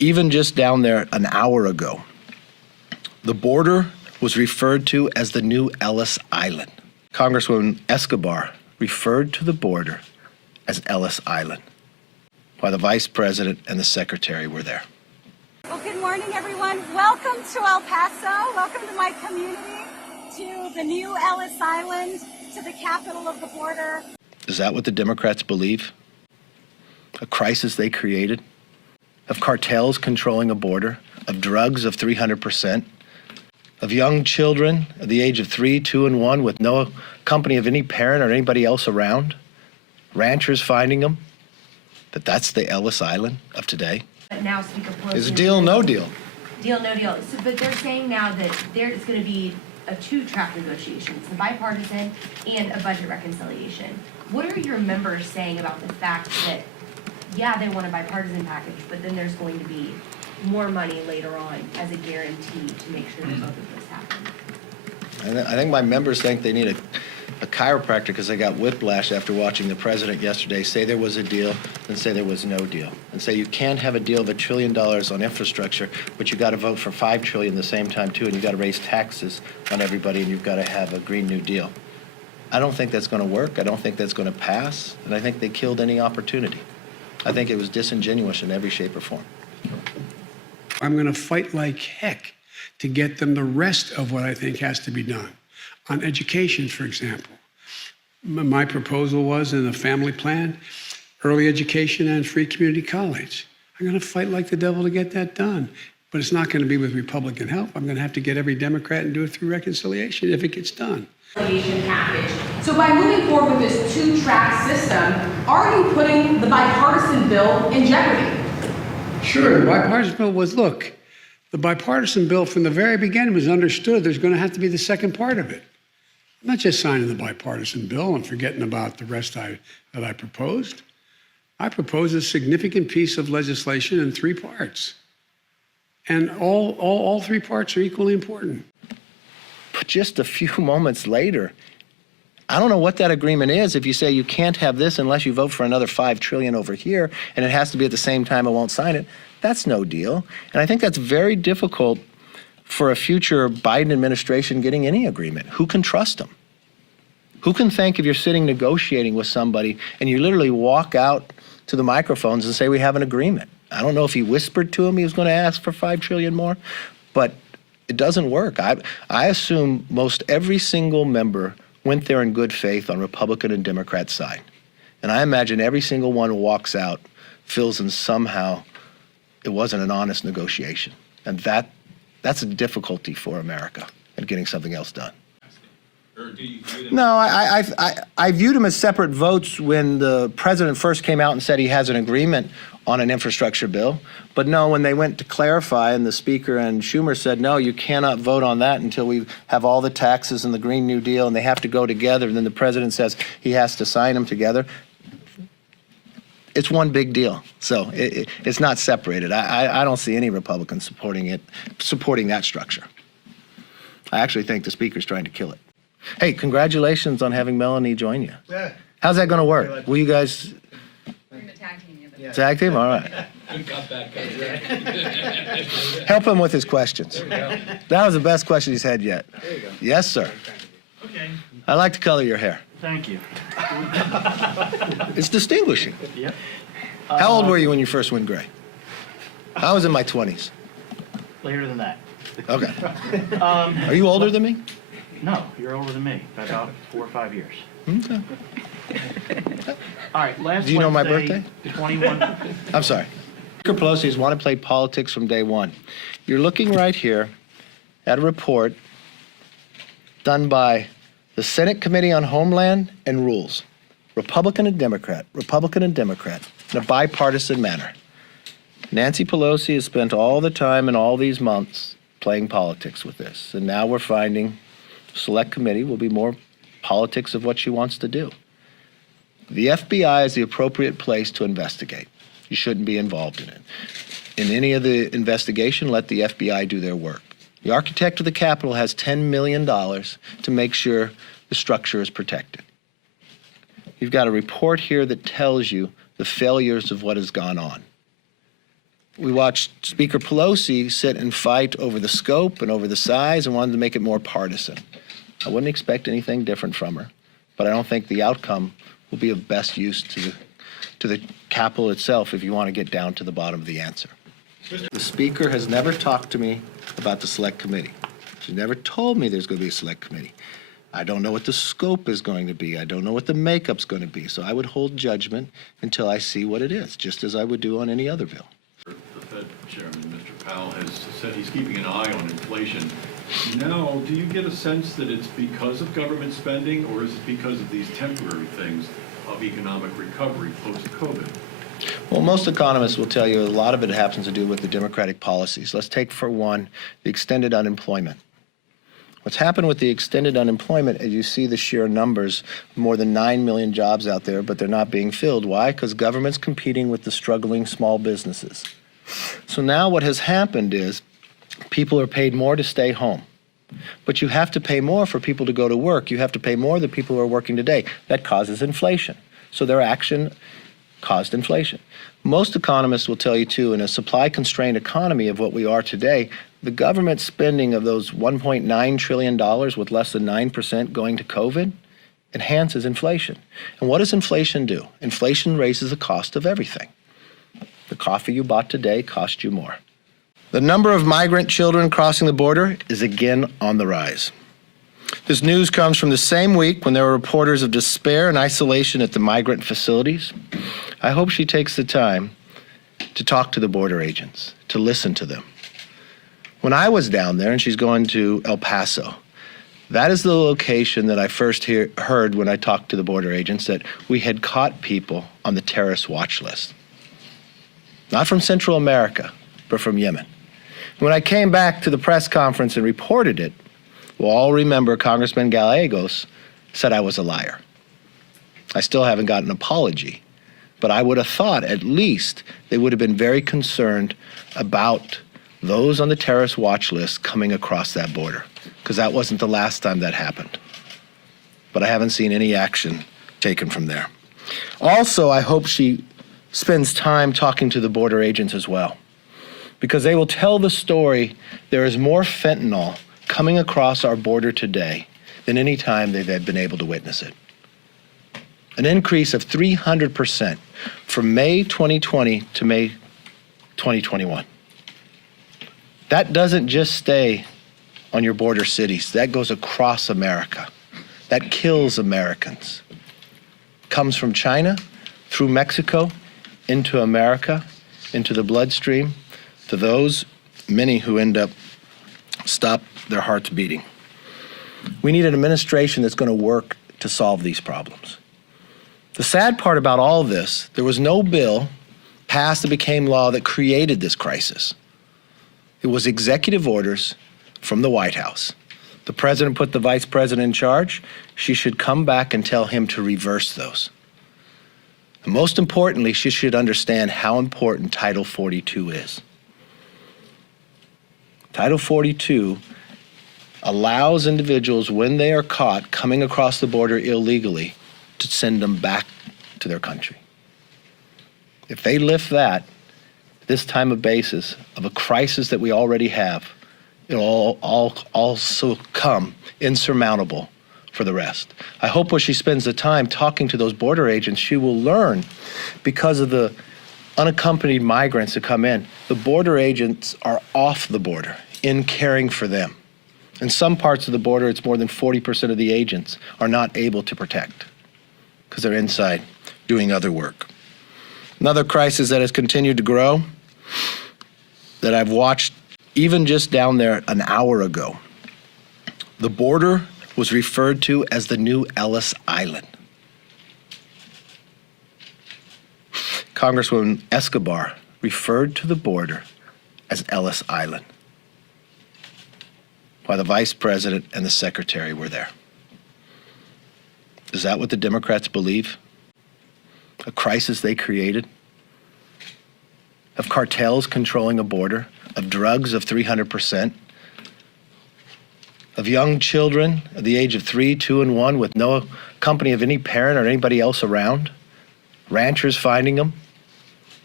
Even just down there an hour ago, the border was referred to as the new Ellis Island. Congresswoman Escobar referred to the border as Ellis Island while the vice president and the secretary were there. Well, good morning, everyone. Welcome to El Paso. Welcome to my community, to the new Ellis Island, to the capital of the border. Is that what the Democrats believe? A crisis they created? Of cartels controlling a border? Of drugs of 300%? Of young children at the age of 3, 2, and 1 with no company of any parent or anybody else around? Ranchers finding them? That's the Ellis Island of today? But now Speaker Pelosi... Is it deal or no deal? Deal, no deal. So, but they're saying now that there is going to be a two-track negotiations, the bipartisan and a budget reconciliation. What are your members saying about the fact that, yeah, they want a bipartisan package, but then there's going to be more money later on as a guarantee to make sure that both of those happen? I think my members think they need a chiropractor because they got whiplash after watching the president yesterday say there was a deal and say there was no deal. And say you can't have a deal of $1 trillion on infrastructure, but you got to vote for $5 trillion the same time too, and you got to raise taxes on everybody, and you've got to have a Green New Deal. I don't think that's going to work. I don't think that's going to pass, and I think they killed any opportunity. I think it was disingenuous in every shape or form. I'm going to fight like heck to get them the rest of what I think has to be done. On education, for example, my proposal was in the family plan, early education and free community college. I'm going to fight like the devil to get that done. But it's not going to be with Republican help. I'm going to have to get every Democrat and do it through reconciliation if it gets done. Package. So by moving forward with this two-track system, are you putting the bipartisan bill in jeopardy? Sure, the bipartisan bill was, look, the bipartisan bill from the very beginning was understood there's going to have to be the second part of it. I'm not just signing the bipartisan bill and forgetting about the rest that I proposed. I proposed a significant piece of legislation in 3 parts. And all 3 parts are equally important. But just a few moments later, I don't know what that agreement is if you say you can't have this unless you vote for another $5 trillion over here, and it has to be at the same time, I won't sign it. That's no deal. And I think that's very difficult for a future Biden administration getting any agreement. Who can trust them? Who can think if you're sitting negotiating with somebody and you literally walk out to the microphones and say, we have an agreement? I don't know if he whispered to him he was going to ask for $5 trillion more, but it doesn't work. I assume most every single member went there in good faith on Republican and Democrat side. And I imagine every single one who walks out feels in somehow it wasn't an honest negotiation. And that's a difficulty for America in getting something else done. No, I viewed them as separate votes when the president first came out and said he has an agreement on an infrastructure bill. But no, when they went to clarify and the Speaker and Schumer said, no, you cannot vote on that until we have all the taxes and the Green New Deal and they have to go together. And then the president says he has to sign them together. It's one big deal. So it's not separated. I don't see any Republicans supporting that structure. I actually think the Speaker's trying to kill it. Hey, congratulations on having Melanie join you. Yeah. How's that going to work? Will you guys... We're going to tag team you. Yeah. Tag team? All right. Help him with his questions. That was the best question he's had yet. There you go. Yes, sir. Okay. I like the color of your hair. Thank you. It's distinguishing. Yep. How old were you when you first went gray? I was in my 20s. Later than that. Okay. Are you older than me? No, you're older than me by about 4 or 5 years. Okay. All right, last Do you know my Wednesday, birthday? 21. I'm sorry. Speaker Pelosi has wanted to play politics from day one. You're looking right here at a report done by the Senate Committee on Homeland and Rules, Republican and Democrat, in a bipartisan manner. Nancy Pelosi has spent all the time and all these months playing politics with this, and now we're finding the Select Committee will be more politics of what she wants to do. The FBI is the appropriate place to investigate. You shouldn't be involved in it. In any of the investigation, let the FBI do their work. The architect of the Capitol has $10 million to make sure the structure is protected. You've got a report here that tells you the failures of what has gone on. We watched Speaker Pelosi sit and fight over the scope and over the size and wanted to make it more partisan. I wouldn't expect anything different from her, but I don't think the outcome will be of best use to the Capitol itself if you want to get down to the bottom of the answer. The Speaker has never talked to me about the Select Committee. She's never told me there's going to be a Select Committee. I don't know what the scope is going to be. I don't know what the makeup's going to be. So I would hold judgment until I see what it is, just as I would do on any other bill. The Fed Chairman, Mr. Powell, has said he's keeping an eye on inflation. Now, do you get a sense that it's because of government spending, or is it because of these temporary things of economic recovery post-COVID? Well, most economists will tell you a lot of it happens to do with the Democratic policies. Let's take, for one, the extended unemployment. What's happened with the extended unemployment is you see the sheer numbers, more than 9 million jobs out there, but they're not being filled. Why? Because government's competing with the struggling small businesses. So now what has happened is people are paid more to stay home. But you have to pay more for people to go to work. You have to pay more than people who are working today. That causes inflation. So their action caused inflation. Most economists will tell you, too, in a supply-constrained economy of what we are today, the government spending of those $1.9 trillion with less than 9% going to COVID enhances inflation. And what does inflation do? Inflation raises the cost of everything. The coffee you bought today cost you more. The number of migrant children crossing the border is again on the rise. This news comes from the same week when there were reporters of despair and isolation at the migrant facilities. I hope she takes the time to talk to the border agents, to listen to them. When I was down there, and she's going to El Paso, that is the location that I first heard when I talked to the border agents that we had caught people on the terrorist watch list. Not from Central America, but from Yemen. When I came back to the press conference and reported it, we'll all remember Congressman Gallegos said I was a liar. I still haven't got an apology, but I would have thought at least they would have been very concerned about those on the terrorist watch list coming across that border, because that wasn't the last time that happened. But I haven't seen any action taken from there. Also, I hope she spends time talking to the border agents as well, because they will tell the story there is more fentanyl coming across our border today than any time they've been able to witness it. An increase of 300% from May 2020 to May 2021. That doesn't just stay on your border cities. That goes across America. That kills Americans. Comes from China, through Mexico, into America, into the bloodstream, to those, many who end up stop their hearts beating. We need an administration that's going to work to solve these problems. The sad part about all this, there was no bill passed that became law that created this crisis. It was executive orders from the White House. The president put the vice president in charge. She should come back and tell him to reverse those. And most importantly, she should understand how important Title 42 is. Title 42 allows individuals, when they are caught coming across the border illegally, to send them back to their country. If they lift that, this time of basis of a crisis that we already have, it'll all also come insurmountable for the rest. I hope when she spends the time talking to those border agents, she will learn, because of the unaccompanied migrants that come in, the border agents are off the border in caring for them. In some parts of the border, it's more than 40% of the agents are not able to protect because they're inside doing other work. Another crisis that has continued to grow that I've watched even just down there an hour ago. The border was referred to as the new Ellis Island. Congresswoman Escobar referred to the border as Ellis Island while the vice president and the secretary were there. Is that what the Democrats believe? A crisis they created? Of cartels controlling a border? Of drugs of 300%? Of young children at the age of 3, 2, and 1 with no company of any parent or anybody else around? Ranchers finding them?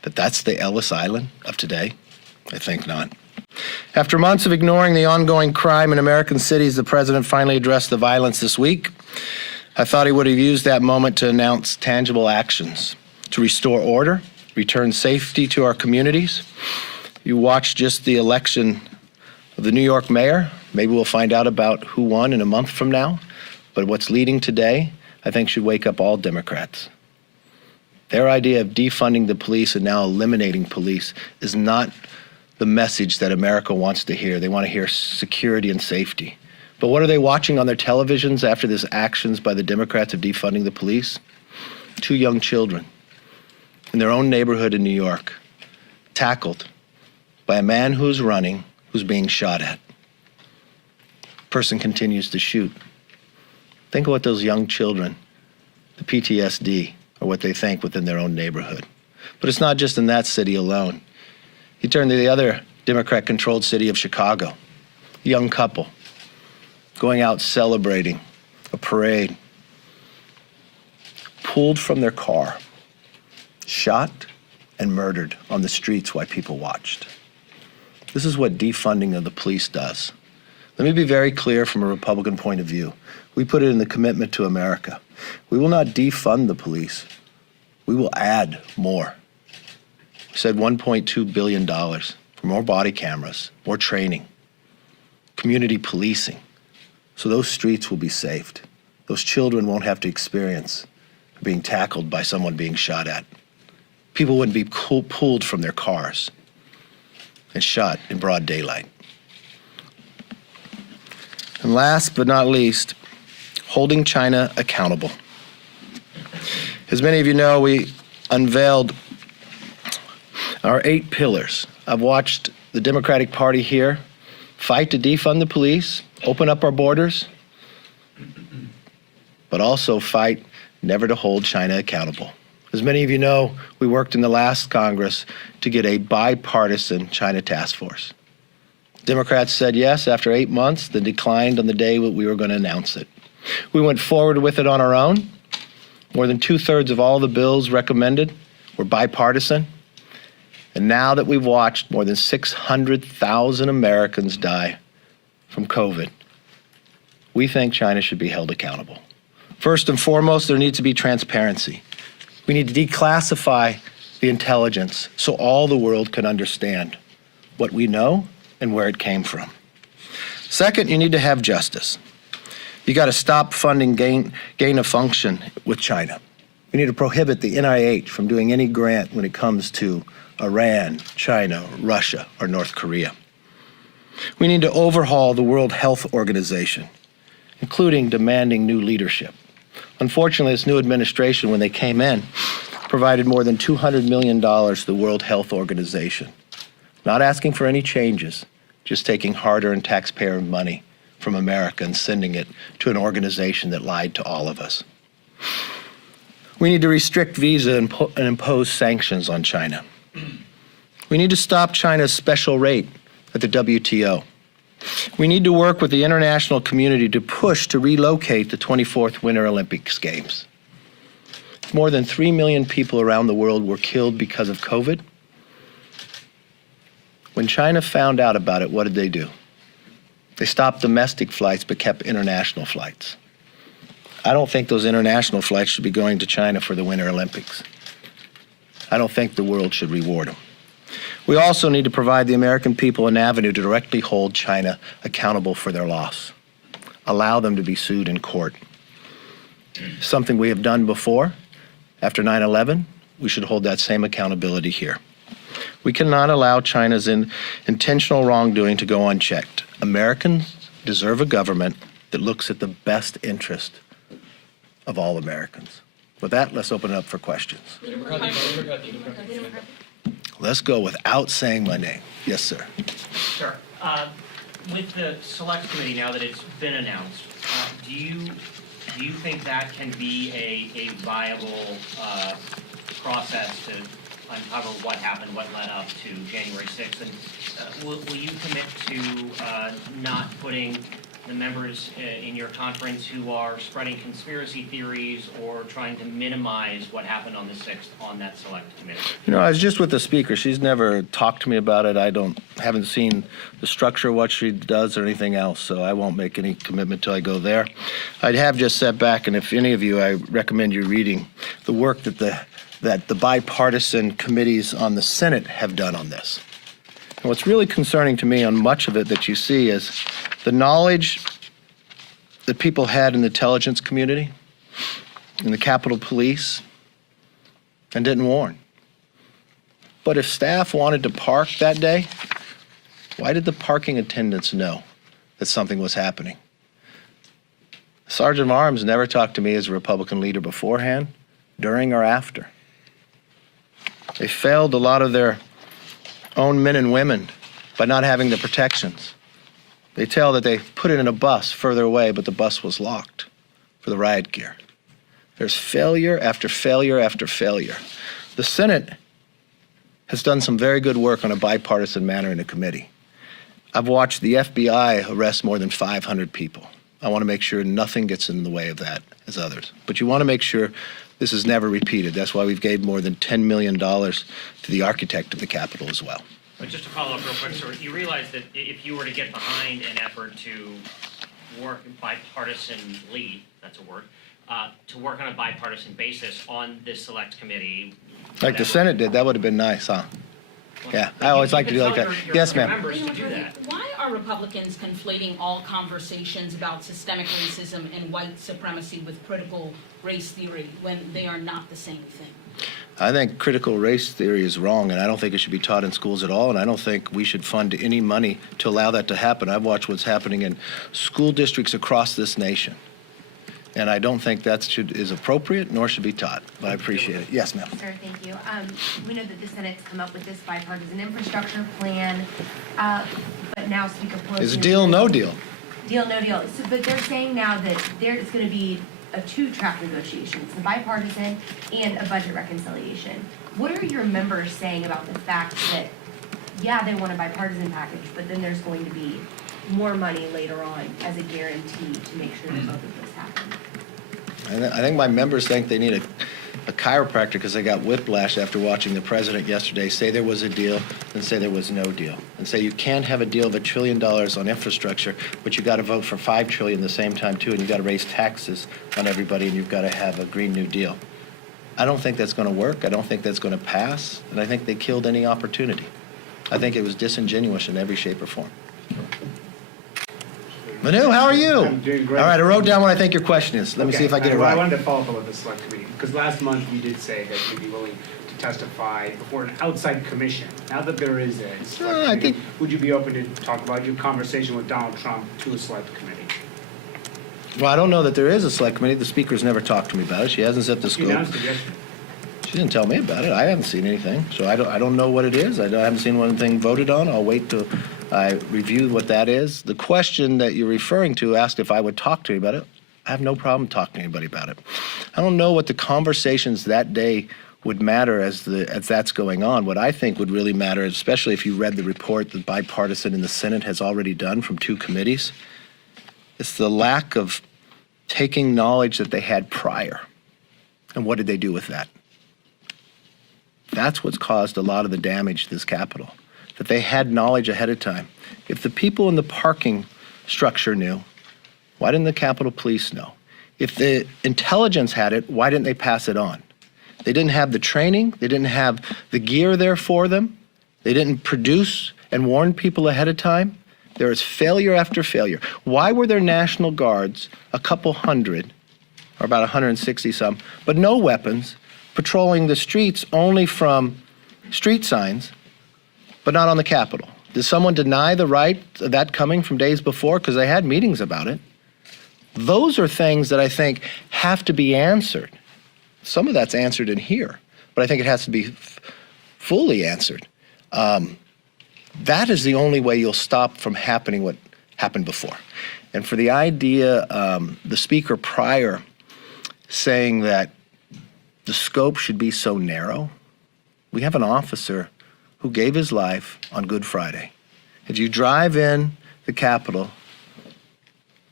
that that's the Ellis Island of today? I think not. After months of ignoring the ongoing crime in American cities, the president finally addressed the violence this week. I thought he would have used that moment to announce tangible actions to restore order, return safety to our communities. You watched just the election of the New York mayor. Maybe we'll find out about who won in a month from now. But what's leading today, I think, should wake up all Democrats. Their idea of defunding the police and now eliminating police is not the message that America wants to hear. They want to hear security and safety. But what are they watching on their televisions after this actions by the Democrats of defunding the police? 2 young children in their own neighborhood in New York, tackled by a man who's running, who's being shot at. Person continues to shoot. Think of what those young children, the PTSD, or what they think within their own neighborhood. But it's not just in that city alone. You turn to the other Democrat-controlled city of Chicago, a young couple going out celebrating a parade, pulled from their car, shot and murdered on the streets while people watched. This is what defunding of the police does. Let me be very clear from a Republican point of view. We put it in the commitment to America. We will not defund the police. We will add more. We said $1.2 billion for more body cameras, more training, community policing, so those streets will be saved. Those children won't have to experience being tackled by someone being shot at. People wouldn't be pulled from their cars and shot in broad daylight. And last but not least, holding China accountable. As many of you know, we unveiled our 8 pillars. I've watched the Democratic Party here fight to defund the police, open up our borders, but also fight never to hold China accountable. As many of you know, we worked in the last Congress to get a bipartisan China task force. Democrats said yes after 8 months, then declined on the day we were going to announce it. We went forward with it on our own. More than 2/3 of all the bills recommended were bipartisan. And now that we've watched more than 600,000 Americans die from COVID, we think China should be held accountable. First and foremost, there needs to be transparency. We need to declassify the intelligence so all the world can understand what we know and where it came from. Second, you need to have justice. You got to stop funding gain of function with China. We need to prohibit the NIH from doing any grant when it comes to Iran, China, Russia, or North Korea. We need to overhaul the World Health Organization, including demanding new leadership. Unfortunately, this new administration, when they came in, provided more than $200 million to the World Health Organization. Not asking for any changes, just taking hard-earned taxpayer money from America and sending it to an organization that lied to all of us. We need to restrict visa and impose sanctions on China. We need to stop China's special rate at the WTO. We need to work with the international community to push to relocate the 24th Winter Olympics Games. More than 3 million people around the world were killed because of COVID. When China found out about it, what did they do? They stopped domestic flights but kept international flights. I don't think those international flights should be going to China for the Winter Olympics. I don't think the world should reward them. We also need to provide the American people an avenue to directly hold China accountable for their loss. Allow them to be sued in court. Something we have done before. After 9/11, we should hold that same accountability here. We cannot allow China's intentional wrongdoing to go unchecked. Americans deserve a government that looks at the best interest of all Americans. With that, let's open it up for questions. Let's go without saying my name. Yes, sir. Sure. With the select committee, now that it's been announced, do you think that can be a viable process to uncover what happened, what led up to January 6th? And will you commit to not putting the members in your conference who are spreading conspiracy theories or trying to minimize what happened on the 6th on that select committee? You know, I was just with the speaker. She's never talked to me about it. Haven't seen the structure of what she does or anything else, so I won't make any commitment till I go there. I have just sat back, and if any of you, I recommend you reading the work that the bipartisan committees on the Senate have done on this. And what's really concerning to me on much of it that you see is the knowledge that people had in the intelligence community, in the Capitol Police, and didn't warn. But if staff wanted to park that day, why did the parking attendants know that something was happening? Sergeant of Arms never talked to me as a Republican leader beforehand, during, or after. They failed a lot of their own men and women by not having the protections. They tell that they put it in a bus further away, but the bus was locked for the riot gear. There's failure after failure after failure. The Senate has done some very good work on a bipartisan manner in a committee. I've watched the FBI arrest more than 500 people. I want to make sure nothing gets in the way of that as others. But you want to make sure this is never repeated. That's why we've gave more than $10 million to the architect of the Capitol as well. But just to follow up real quick, sir, you realize that if you were to get behind an effort to work bipartisanly, that's a word, to work on a bipartisan basis on this select committee. Like the Senate did, that would have been nice, huh? Yeah, I always like to do like that. Yes, ma'am. Members to do that. Why are Republicans conflating all conversations about systemic racism and white supremacy with critical race theory when they are not the same thing? I think critical race theory is wrong, and I don't think it should be taught in schools at all, and I don't think we should fund any money to allow that to happen. I've watched what's happening in school districts across this nation, and I don't think that is appropriate nor should be taught, but I appreciate it. Yes, ma'am. Sir, thank you. We know that the Senate's come up with this bipartisan infrastructure plan, but now Speaker Pelosi... Is it deal, no deal? Deal, no deal. So, but they're saying now that there is going to be a two-track negotiation. It's a bipartisan and a budget reconciliation. What are your members saying about the fact that, yeah, they want a bipartisan package, but then there's going to be more money later on as a guarantee to make sure that both of those happen? I think my members think they need a chiropractor because they got whiplash after watching the president yesterday say there was a deal and say there was no deal. And say you can't have a deal of $1 trillion on infrastructure, but you got to vote for $5 trillion the same time too, and you got to raise taxes on everybody, and you've got to have a Green New Deal. I don't think that's going to work. I don't think that's going to pass, and I think they killed any opportunity. I think it was disingenuous in every shape or form. Manu, how are you? I'm doing great. All right, I wrote down what I think your question is. Let me see if I get it Well, I right. wanted to follow up with the select committee, because last month you did say that you'd be willing to testify before an outside commission. Now that there is a select I committee, think- would you be open to talk about your conversation with Donald Trump to a select committee? Well, I don't know that there is a select committee. The speaker's never talked to me about it. She hasn't set the You scope. announced it yesterday. She didn't tell me about it. I haven't seen anything, so I don't know what it is. I haven't seen one thing voted on. I'll wait till I review what that is. The question that you're referring to asked if I would talk to you about it. I have no problem talking to anybody about it. I don't know what the conversations that day would matter as that's going on. What I think would really matter, especially if you read the report that bipartisan in the Senate has already done from 2 committees, is the lack of taking knowledge that they had prior. And what did they do with that? That's what's caused a lot of the damage to this Capitol, that they had knowledge ahead of time. If the people in the parking structure knew, why didn't the Capitol Police know? If the intelligence had it, why didn't they pass it on? They didn't have the training. They didn't have the gear there for them. They didn't produce and warn people ahead of time. There is failure after failure. Why were there National Guards, a couple hundred, or about 160 some, but no weapons, patrolling the streets only from street signs, but not on the Capitol? Did someone deny the right of that coming from days before? Because they had meetings about it. Those are things that I think have to be answered. Some of that's answered in here, but I think it has to be fully answered. That is the only way you'll stop from happening what happened before. And for the idea, the speaker prior saying that the scope should be so narrow, we have an officer who gave his life on Good Friday. If you drive in the Capitol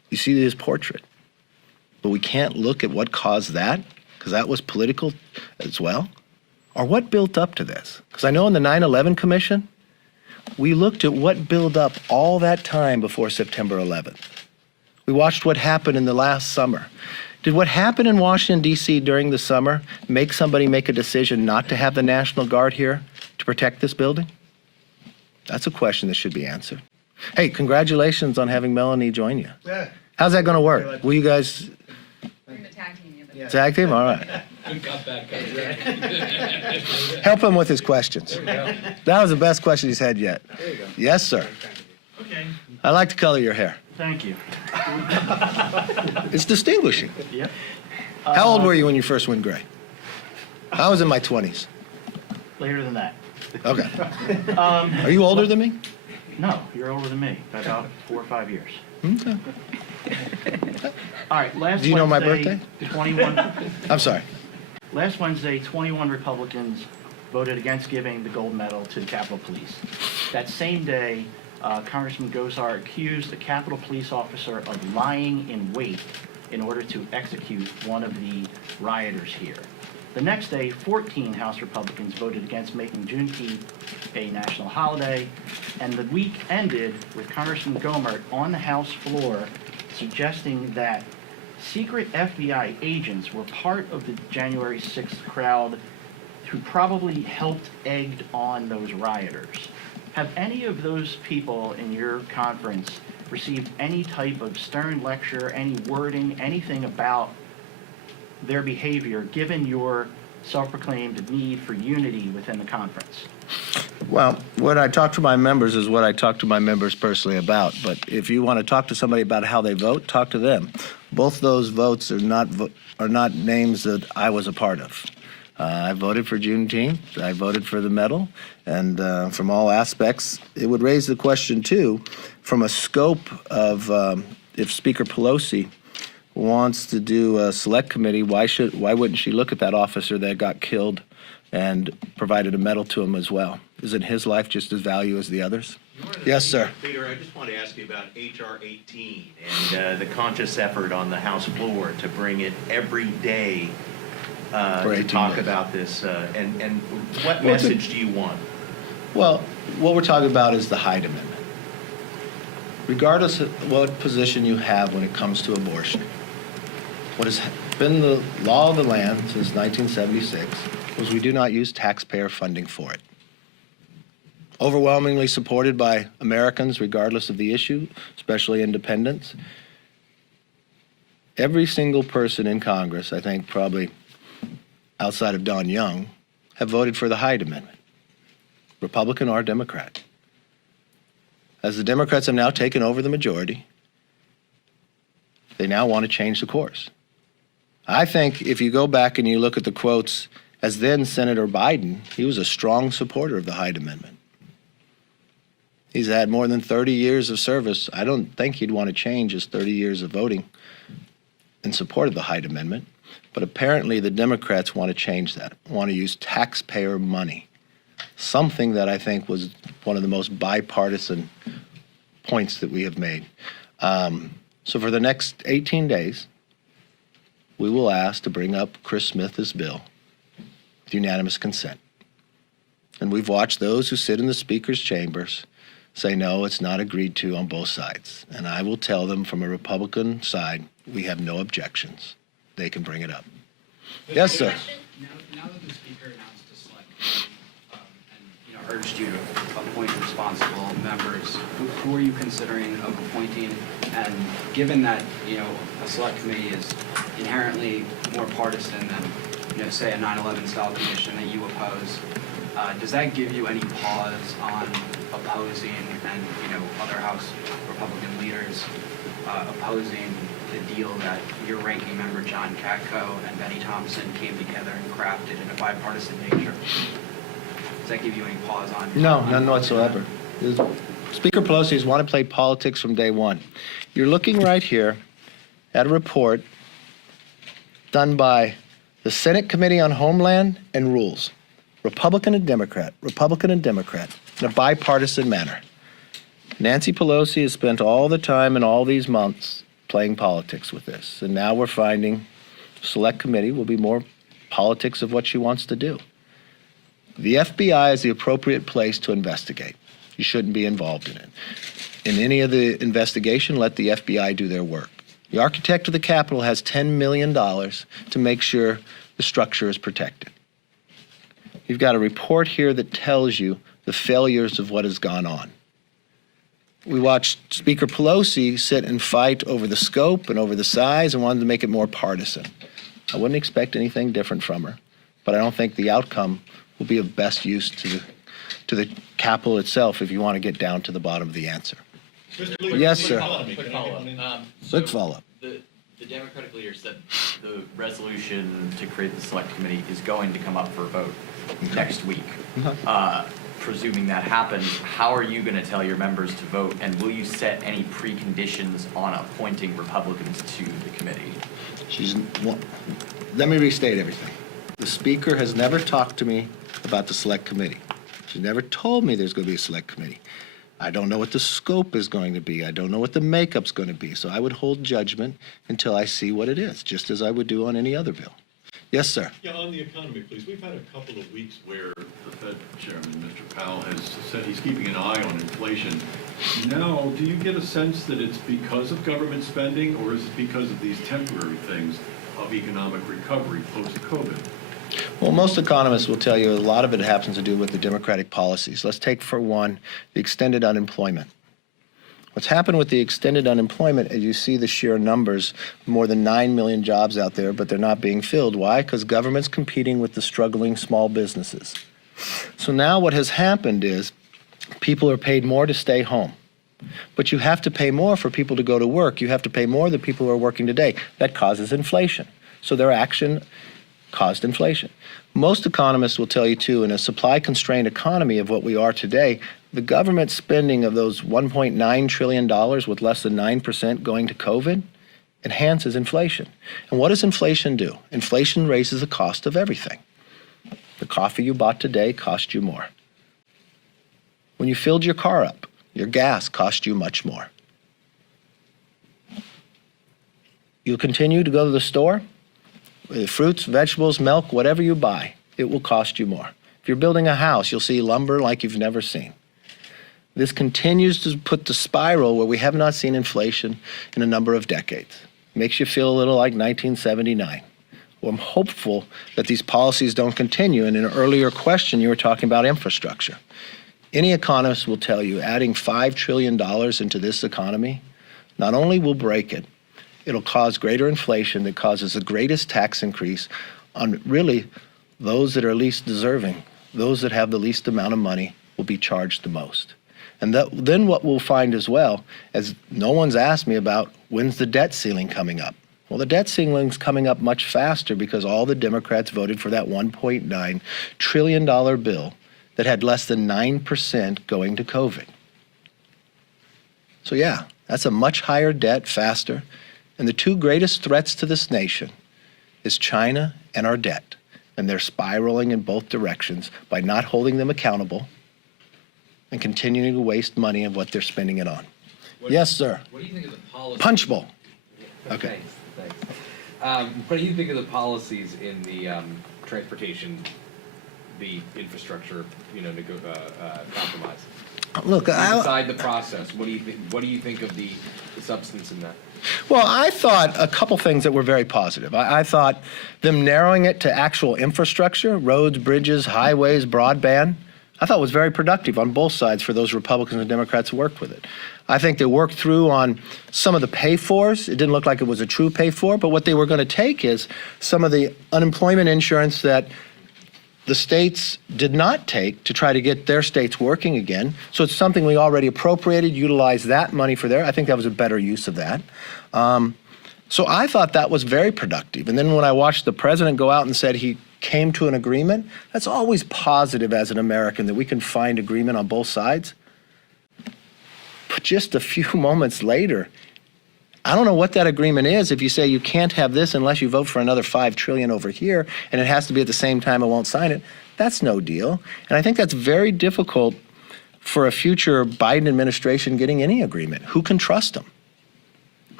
You see his portrait. But we can't look at what caused that, because that was political as well, or what built up to this. Because I know in the 9/11 Commission, we looked at what built up all that time before September 11th. We watched what happened in the last summer. Did what happened in Washington, D.C. during the summer make somebody make a decision not to have the National Guard here to protect this building? That's a question that should be answered. Hey, congratulations on having Melanie join you. Yeah. How's that going to work? Will you guys tag team? All right. Help him with his questions. That was the best question he's had yet. There you go. Yes, sir. Okay, I like the color of your hair. thank you. It's distinguishing. Yep. How old were you when you first went gray? I was in my 20s. Later than that. Okay. Are you older than me? No, you're older than me, by about 4 or 5 years. Okay. All right, last Do you know my Wednesday, 21 I'm sorry. Last Wednesday, 21 Republicans voted against giving the gold medal to the Capitol Police. That same day, Congressman Gosar accused a Capitol Police officer of lying in wait in order to execute one of the rioters here. The next day, 14 House Republicans voted against making Juneteenth a national holiday, and the week ended with Congressman Gohmert on the House floor suggesting that secret FBI agents were part of the January 6th crowd who probably helped egged on those rioters. Have any of those people in your conference received any type of stern lecture, any wording, anything about their behavior, given your self-proclaimed need for unity within the conference? Well, what I talk to my members is what I talk to my members personally about. But if you want to talk to somebody about how they vote, talk to them. Both those votes are not names that I was a part of. I voted for Juneteenth. I voted for the medal. And from all aspects, it would raise the question, too, from a scope of if Speaker Pelosi wants to do a select committee, why wouldn't she look at that officer that got killed and provided a medal to him as well? Isn't his life just as valuable as the others? Yes, sir. Peter, I just want to ask you about H.R. 18 and the conscious effort on the House floor to bring it every day For to 18 talk days. about this. And what Well, it's a- message do you want? Well, what we're talking about is the Hyde Amendment. Regardless of what position you have when it comes to abortion, what has been the law of the land since 1976 was we do not use taxpayer funding for it. Overwhelmingly supported by Americans, regardless of the issue, especially independents. Every single person in Congress, I think probably outside of Don Young, have voted for the Hyde Amendment, Republican or Democrat. As the Democrats have now taken over the majority, they now want to change the course. I think if you go back and you look at the quotes, as then Senator Biden, he was a strong supporter of the Hyde Amendment. He's had more than 30 years of service. I don't think he'd want to change his 30 years of voting in support of the Hyde Amendment. But apparently the Democrats want to change that, want to use taxpayer money, something that I think was one of the most bipartisan points that we have made. So for the next 18 days, we will ask to bring up Chris Smith's bill with unanimous consent. And we've watched those who sit in the speaker's chambers say, no, it's not agreed to on both sides. And I will tell them from a Republican side, we have no objections. They can bring it up. Yes, sir. Now that the speaker announced a select committee, and urged you to appoint responsible members, who are you considering of appointing? And given that a select committee is inherently more partisan than say a 9/11 style commission that you oppose, does that give you any pause on opposing and other House Republican leaders opposing the deal that your ranking member John Katko and Benny Thompson came together and crafted in a bipartisan nature? Does that give you any pause on? No, none whatsoever. Speaker Pelosi has wanted to play politics from day one. You're looking right here at a report done by the Senate Committee on Homeland and Rules, Republican and Democrat, in a bipartisan manner. Nancy Pelosi has spent all the time in all these months playing politics with this. And now we're finding select committee will be more politics of what she wants to do. The FBI is the appropriate place to investigate. You shouldn't be involved in it. In any of the investigation, let the FBI do their work. The architect of the Capitol has $10 million to make sure the structure is protected. You've got a report here that tells you the failures of what has gone on. We watched Speaker Pelosi sit and fight over the scope and over the size and wanted to make it more partisan. I wouldn't expect anything different from her, but I don't think the outcome will be of best use to the Capitol itself if you want to get down to the bottom of the answer. Yes, sir. Quick follow-up. Quick follow-up. The Democratic leader said the resolution to create the select committee is going to come up for a vote next week. Presuming that happens, how are you going to tell your members to vote, and will you set any preconditions on appointing Republicans to the committee? Let me restate everything. The Speaker has never talked to me about the select committee. She's never told me there's going to be a select committee. I don't know what the scope is going to be. I don't know what the makeup's going to be. So I would hold judgment until I see what it is, just as I would do on any other bill. Yes, sir. Yeah, on the economy, please. We've had a couple of weeks where the Fed Chairman, Mr. Powell, has said he's keeping an eye on inflation. Now, do you get a sense that it's because of government spending, or is it because of these temporary things of economic recovery post-COVID? Well, most economists will tell you a lot of it happens to do with the Democratic policies. Let's take, for one, the extended unemployment. What's happened with the extended unemployment is you see the sheer numbers, more than 9 million jobs out there, but they're not being filled. Why? Because government's competing with the struggling small businesses. So now what has happened is people are paid more to stay home. But you have to pay more for people to go to work. You have to pay more than people who are working today. That causes inflation. So their action caused inflation. Most economists will tell you, too, in a supply-constrained economy of what we are today, the government spending of those $1.9 trillion with less than 9% going to COVID enhances inflation. And what does inflation do? Inflation raises the cost of everything. The coffee you bought today cost you more. When you filled your car up, your gas cost you much more. You'll continue to go to the store, fruits, vegetables, milk, whatever you buy, it will cost you more. If you're building a house, you'll see lumber like you've never seen. This continues to put the spiral where we have not seen inflation in a number of decades. Makes you feel a little like 1979. Well, I'm hopeful that these policies don't continue. And in an earlier question, you were talking about infrastructure. Any economist will tell you adding $5 trillion into this economy not only will break it, it'll cause greater inflation that causes the greatest tax increase on really those that are least deserving. Those that have the least amount of money will be charged the most. And then what we'll find as well, as no one's asked me about, when's the debt ceiling coming up? Well, the debt ceiling's coming up much faster because all the Democrats voted for that $1.9 trillion bill that had less than 9% going to COVID. So yeah, that's a much higher debt, faster. And the two greatest threats to this nation is China and our debt. And they're spiraling in both directions by not holding them accountable and continuing to waste money of what they're spending it on. Yes, sir. What do you think of the policy? Punch bowl. Okay. Thanks. What do you think of the policies in the transportation, the infrastructure, compromise? Look, Inside the process, what do you think of the substance in that? Well, I thought a couple things that were very positive. I thought them narrowing it to actual infrastructure, roads, bridges, highways, broadband, I thought was very productive on both sides for those Republicans and Democrats who worked with it. I think they worked through on some of the pay-fors. It didn't look like it was a true pay-for, but what they were going to take is some of the unemployment insurance that the states did not take to try to get their states working again. So it's something we already appropriated, utilized that money for there. I think that was a better use of that. So I thought that was very productive. And then when I watched the president go out and said he came to an agreement, that's always positive as an American that we can find agreement on both sides. But just a few moments later, I don't know what that agreement is if you say you can't have this unless you vote for another $5 trillion over here and it has to be at the same time I won't sign it. That's no deal. And I think that's very difficult for a future Biden administration getting any agreement. Who can trust them?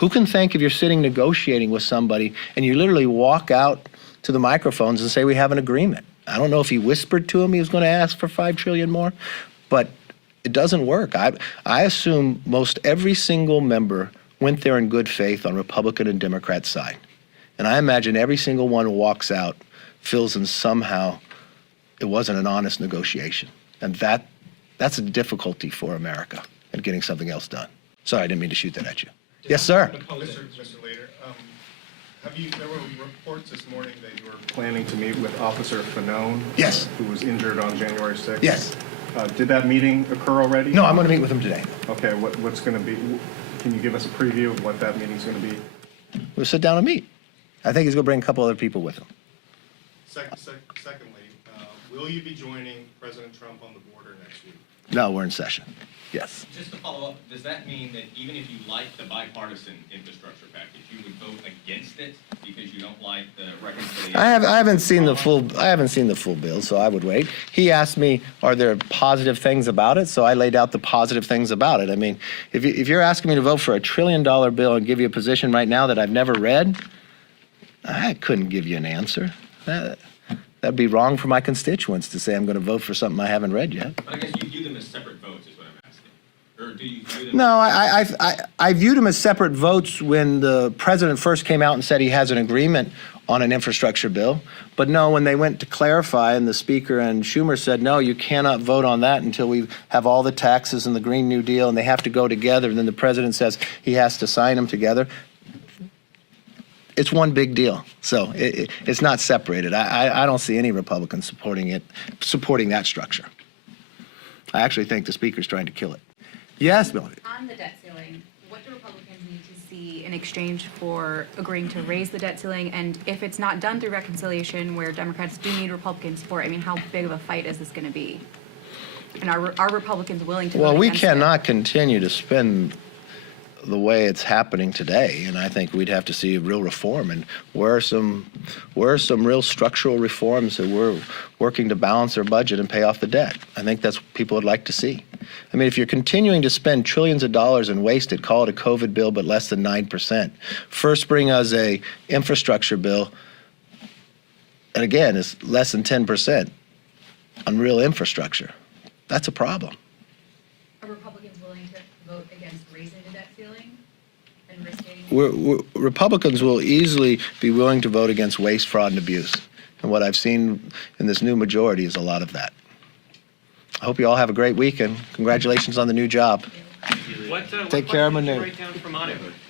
Who can think if you're sitting negotiating with somebody and you literally walk out to the microphones and say, we have an agreement? I don't know if he whispered to him he was going to ask for $5 trillion more, but it doesn't work. I assume most every single member went there in good faith on Republican and Democrat side. And I imagine every single one who walks out feels in somehow it wasn't an honest negotiation. And that's a difficulty for America in getting something else done. Sorry, I didn't mean to shoot that at you. Yes, sir. Mr. Lader, there were reports this morning that you were planning to meet with Officer Fanone. Yes. Who was injured on January 6th. Yes. Did that meeting occur already? No, I'm going to meet with him today. Okay, what's going to be, can you give us a preview of what that meeting's going to be? We'll sit down and meet. I think he's going to bring a couple other people with him. Secondly, will you be joining President Trump on the border next week? No, we're in session. Yes. Just to follow up, does that mean that even if you like the bipartisan infrastructure package, you would vote against it because you don't like the reconciliation? I haven't seen the full bill, so I would wait. He asked me, are there positive things about it? So I laid out the positive things about it. I mean, if you're asking me to vote for $1 trillion bill and give you a position right now that I've never read, I couldn't give you an answer. That'd be wrong for my constituents to say I'm going to vote for something I haven't read yet. But I guess you view them as separate votes is what I'm asking. Or do you view them? No, I viewed them as separate votes when the president first came out and said he has an agreement on an infrastructure bill. But no, when they went to clarify and the speaker and Schumer said, no, you cannot vote on that until we have all the taxes and the Green New Deal and they have to go together. And then the president says he has to sign them together. It's one big deal. So it's not separated. I don't see any Republicans supporting that structure. I actually think the speaker's trying to kill it. Yes, Melody. On the debt ceiling, what do Republicans need to see in exchange for agreeing to raise the debt ceiling? And if it's not done through reconciliation, where Democrats do need Republican support, I mean, how big of a fight is this going to be? And are Republicans willing to Well, vote we against it? cannot continue to spend the way it's happening today, and I think we'd have to see real reform. And where are some real structural reforms that we're working to balance our budget and pay off the debt? I think that's what people would like to see. I mean, if you're continuing to spend trillions of dollars and waste it, call it a COVID bill, but less than 9%. First bring us a infrastructure bill, and again, it's less than 10% on real infrastructure. That's a problem. Are Republicans willing to vote against raising the debt ceiling and risking? Republicans will easily be willing to vote against waste, fraud, and abuse. And what I've seen in this new majority is a lot of that. I hope you all have a great weekend. Congratulations on the new job. What Take care, did you Manu. write down for Manu?